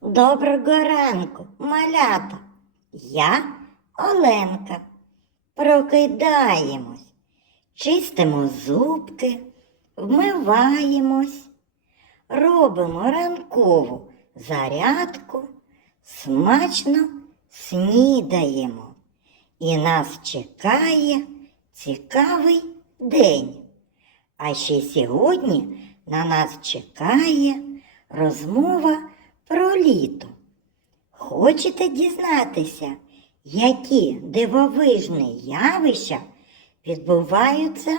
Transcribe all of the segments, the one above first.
Доброго ранку, малята. Я Оленка. Прокидаємось, чистимо зубки, вмиваємось, робимо ранкову зарядку, смачно снідаємо. І нас чекає цікавий день. А ще сьогодні на нас чекає розмова про літо. Хочете дізнатися, які дивовижні явища відбуваються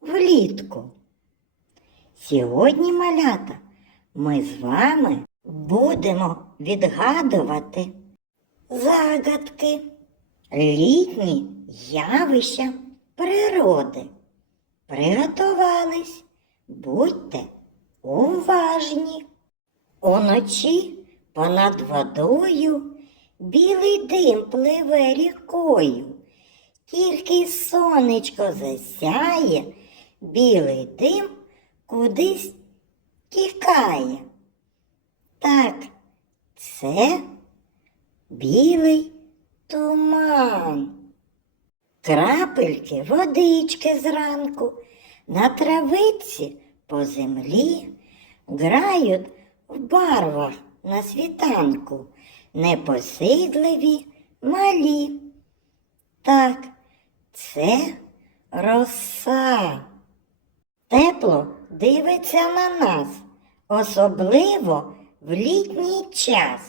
влітку? Сьогодні, малята, ми з вами будемо відгадувати загадки, літні явища природи. Приготувались, будьте уважні. Уночі понад водою білий дим пливе рікою. Тільки сонечко засяє, білий дим кудись тікає. Так, це білий туман. Крапельки водички зранку на травиці по землі грають в барвах на світанку, непосидливі малі. Так, це роса. Тепло дивиться на нас, особливо в літній час.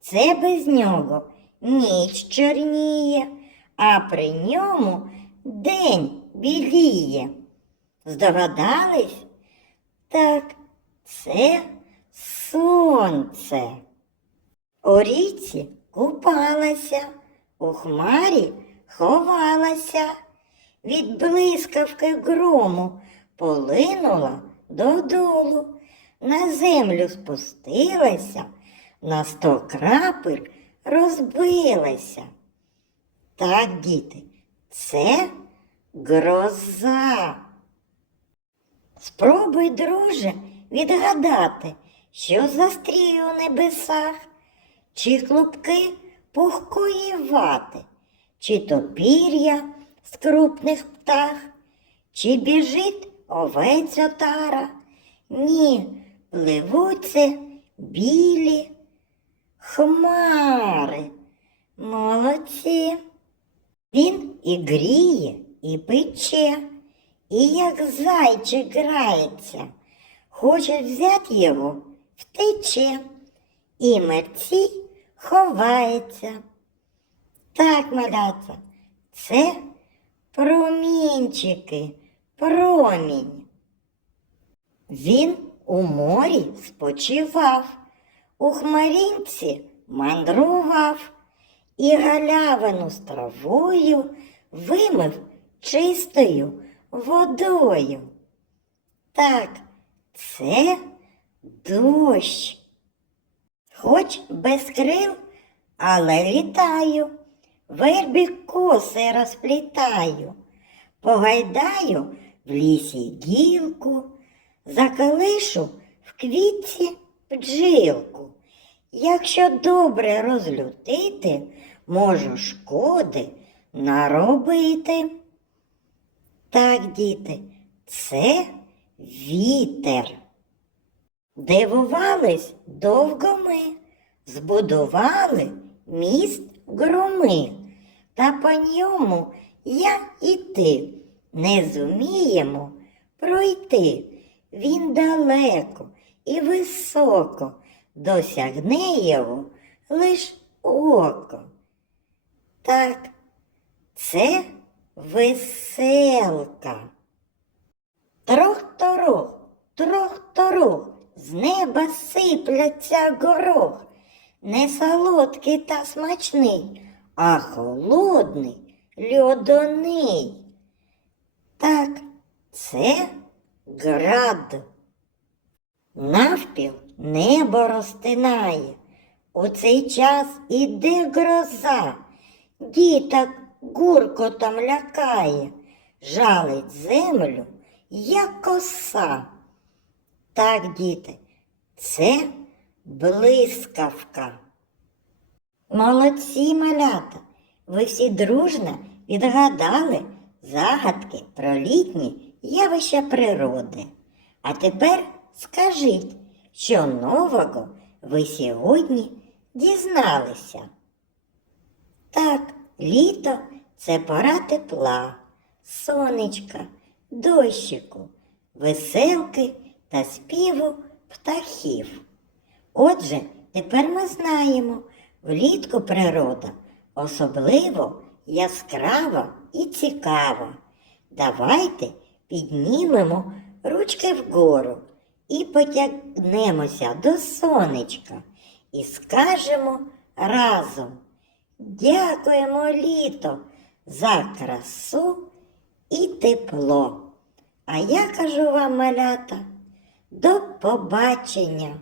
Це без нього ніч чорніє, а при ньому день біліє. Здогадались? Так, це сонце. У річці купалася, у хмарі ховалася, від блискавки грому полинула додолу, на землю спустилася, на сто крапель розбилася. Так, діти, це гроза. Спробуй, друже, відгадати, що застріє у небесах, чи клубки пухкої вати, чи то пір'я з крупних птах, чи біжить овець отара. Ні, пливуться білі хмари. Молодці. Він і гріє, і пече, і як зайчик грається. Хоче взяти його, втече, і мерці ховається. Так, малята, це промінчики, промінь. Він у морі спочивав, у хмаринці мандрував і галявину з травою вимив чистою водою. Так, це дощ. Хоч без крил, але літаю, вербі коси розплітаю, погайдаю в лісі гілку, закалишу в квітці бджілку. Якщо добре розлютити, можу шкоди наробити. Так, діти, це вітер. Дивувались довго ми, збудували міст громи, та по ньому я і ти не зуміємо пройти. Він далеко і високо досягне його лиш око. Так, це веселка. Трох-торох, трох-торох, з неба сипляться горох, не солодкий та смачний, а холодний, льодоний. Так, це град. Навпіл небо розтинає. У цей час іде гроза, діток гуркотом лякає, жалить землю, як коса. Так, діти, це блискавка. Молодці, малята! Ви всі дружно відгадали загадки про літні явища природи. А тепер скажіть, що нового ви сьогодні дізналися? Так, літо це пора тепла, сонечка, дощику, веселки та співу птахів. Отже, тепер ми знаємо, влітку природа особливо яскрава і цікава. Давайте піднімемо ручки вгору і потягнемося до сонечка і скажемо разом. Дякуємо літо за красу і тепло. А я кажу вам, малята, до побачення!